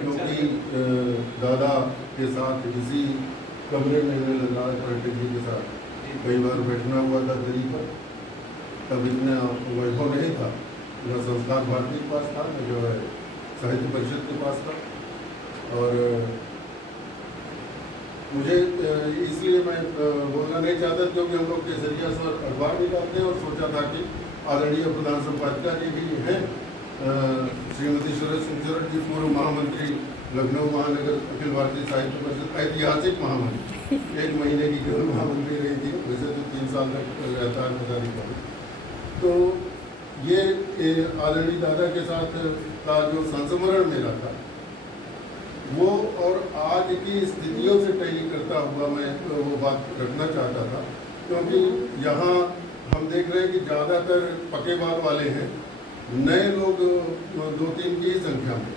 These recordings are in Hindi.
क्योंकि दादा के साथ इसी कमरे में नाराज पाठक जी के साथ कई बार बैठना हुआ था दरी पर। तब इतना वैभव नहीं था, न संस्कार भारती के पास था, न जो है साहित्य परिषद के पास था। और मुझे इसलिए मैं बोलना नहीं चाहता क्योंकि हम लोग केसरिया से अखबार निकालते हैं और सोचा था कि आदरणीय प्रधान संपादिका जी भी हैं, श्रीमती सुरेश सिंह जी पूर्व महामंत्री लखनऊ महानगर अखिल भारतीय साहित्य परिषद, ऐतिहासिक महामंत्री, 1 महीने की केवल महामंत्री रही थी, वैसे तो 3 साल तक रहता है पदाधिकारी। तो ये आदरणीय दादा के साथ का जो संस्मरण मेरा था वो और आज की स्थितियों से टैली करता हुआ मैं वो बात रखना चाहता था, क्योंकि यहाँ हम देख रहे हैं कि ज़्यादातर पके बाल वाले हैं, नए लोग 2-3 की संख्या में।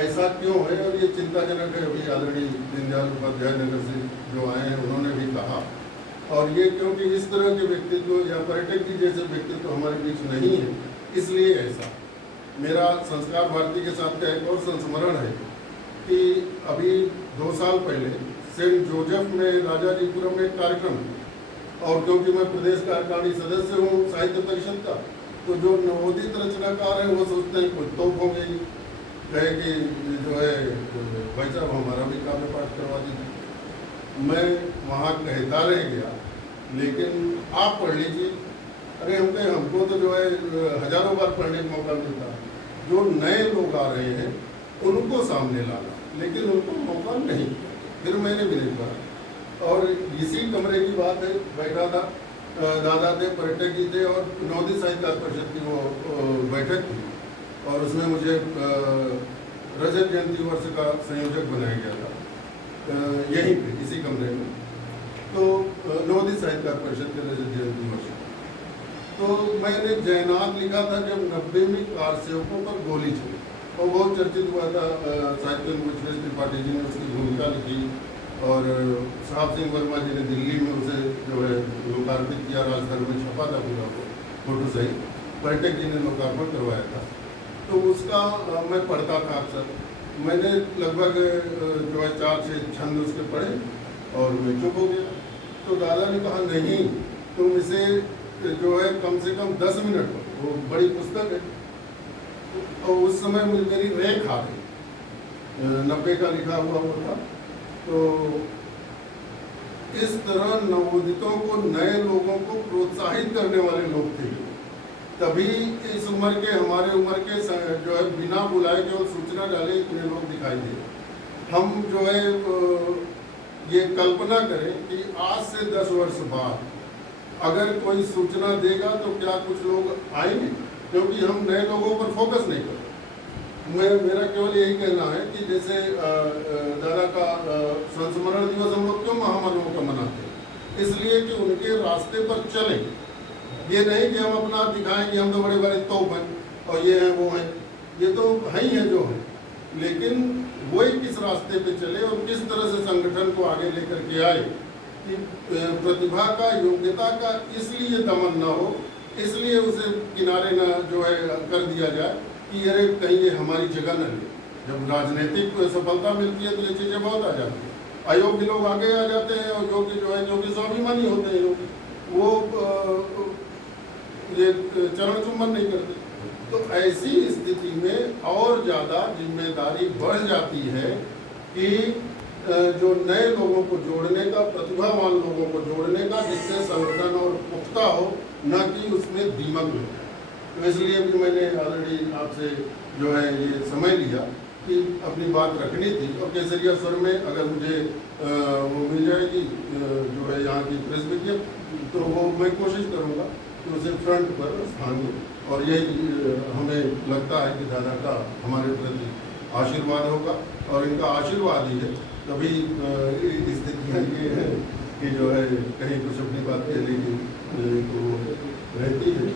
ऐसा क्यों है और ये चिंताजनक है। अभी आदरणीय दीनदयाल उपाध्याय नगर से जो आए हैं उन्होंने भी कहा, और ये क्योंकि इस तरह के व्यक्तित्व या पर्यटक जी जैसे व्यक्तित्व हमारे बीच नहीं है, इसलिए ऐसा। मेरा संस्कार भारती के साथ का एक और संस्मरण है कि अभी 2 साल पहले सेंट जोसेफ में राजाजीपुरम में एक कार्यक्रम, और क्योंकि मैं प्रदेश कार्यकारिणी सदस्य हूँ साहित्य परिषद का, तो जो नवोदित रचनाकार हैं वो सोचते हैं कोई तोप हो गई, कहे कि जो है भाई साहब हमारा भी काव्य पाठ करवा दीजिए। मैं वहाँ कहता रह गया, लेकिन आप पढ़ लीजिए। अरे हम कहे हमको तो जो है हजारों बार पढ़ने का मौका मिलता है, जो नए लोग आ रहे हैं उनको सामने लाना, लेकिन उनको मौका नहीं। फिर मैंने भी नहीं कहा, और इसी कमरे की बात है, बैठा था दादा थे, पर्यटक जी थे, और नवोदित साहित्य परिषद की वो बैठक थी, और उसमें मुझे रजत जयंती वर्ष का संयोजक बनाया गया था यहीं पे इसी कमरे में। तो नवोदित साहित्य परिषद के रजत जयंती वर्ष, तो मैंने जयनाथ लिखा था जब 90वीं कार सेवकों पर गोली चली, और बहुत चर्चित हुआ था। साहित्य मुकेश त्रिपाठी जी ने उसकी भूमिका लिखी, और साहब सिंह वर्मा जी ने दिल्ली में उसे जो है लोकार्पित किया, राजधर में छपा था पूरा वो फोटो सहित, पर्यटक जी ने लोकार्पण करवाया था। तो उसका मैं पढ़ता था अक्सर। मैंने लगभग जो है 4-6 छंद उसके पढ़े और मैं चुप हो गया। तो दादा ने कहा नहीं, तुम इसे जो है कम से कम 10 मिनट पढ़ो, वो बड़ी पुस्तक है। और उस समय मुझे मेरी रेख आ गई, 90 का लिखा हुआ वो था। तो इस तरह नवोदितों को, नए लोगों को प्रोत्साहित करने वाले लोग थे। तभी इस उम्र के, हमारे उम्र के जो है बिना बुलाए केवल सूचना डाले इतने लोग दिखाई दे। हम जो है ये कल्पना करें कि आज से 10 वर्ष बाद अगर कोई सूचना देगा तो क्या कुछ लोग आएंगे, क्योंकि हम नए लोगों पर फोकस नहीं करते। मेरा केवल यही कहना है कि जैसे दादा का संस्मरण दिवस हम लोग क्यों महामानवों का मनाते हैं, इसलिए कि उनके रास्ते पर चलें। ये नहीं कि हम अपना दिखाएं कि हम तो बड़े बड़े तोप हैं और ये हैं वो हैं, ये तो है ही है जो है, लेकिन वही किस रास्ते पे चले और किस तरह से संगठन को आगे लेकर के आए कि प्रतिभा का, योग्यता का इसलिए दमन न हो, इसलिए उसे किनारे न जो है कर दिया जाए कि अरे कहीं ये हमारी जगह न ले। जब राजनीतिक सफलता मिलती है तो ये चीज़ें बहुत आ जाती हैं, अयोग्य लोग आगे आ जाते हैं, और योग्य जो है, जो कि स्वाभिमानी होते हैं लोग, वो ये चरण चुम्बन नहीं करते। तो ऐसी स्थिति में और ज़्यादा जिम्मेदारी बढ़ जाती है कि जो नए लोगों को जोड़ने का, प्रतिभावान लोगों को जोड़ने का, जिससे संगठन और पुख्ता हो, न कि उसमें दीमक हो। तो इसलिए भी मैंने ऑलरेडी आपसे जो है ये समय लिया कि अपनी बात रखनी थी। और केसरिया स्वर में अगर मुझे वो मिल जाएगी जो है यहाँ की प्रेस विज्ञप्ति, तो वो मैं कोशिश करूँगा कि उसे फ्रंट पर स्थान दूँ। और यही हमें लगता है कि दादा का हमारे प्रति आशीर्वाद होगा, और इनका आशीर्वाद ही है तभी स्थितियाँ ये है कि जो है कहीं कुछ अपनी बात कहने की तो रहती है।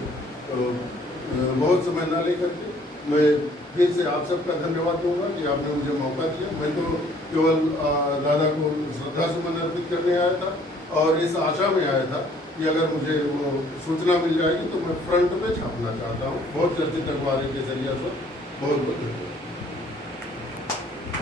तो बहुत समय ना लेकर के मैं फिर से आप सबका धन्यवाद दूंगा कि आपने मुझे मौका दिया। मैं तो केवल दादा को श्रद्धा सुमन अर्पित करने आया था, और इस आशा में आया था कि अगर मुझे वो सूचना मिल जाएगी तो मैं फ्रंट पे छापना चाहता हूँ। बहुत चर्चित अखबार के जरिए से बहुत बहुत